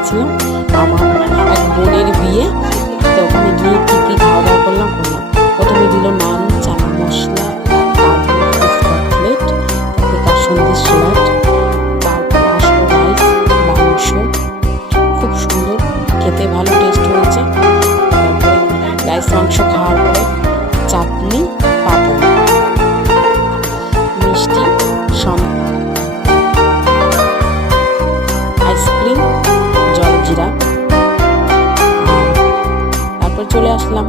গিয়েছিলাম আমার এক বোনের বিয়ে। তো ওখানে গিয়ে কী কী খাওয়া দাওয়া করলাম। প্রথমে দিল নান, চানা মশলা, তারপরে কাটলেট, তারপরে কাসুন্দি স্যালাড, তারপরে আসলো রাইস, মাংস, খুব সুন্দর খেতে, ভালো টেস্ট হয়েছে। তারপরে রাইস মাংস খাওয়ার পরে চাটনি, পাঁপড়, মিষ্টি, আইসক্রিম, জলজিরা। তারপর চলে আসলাম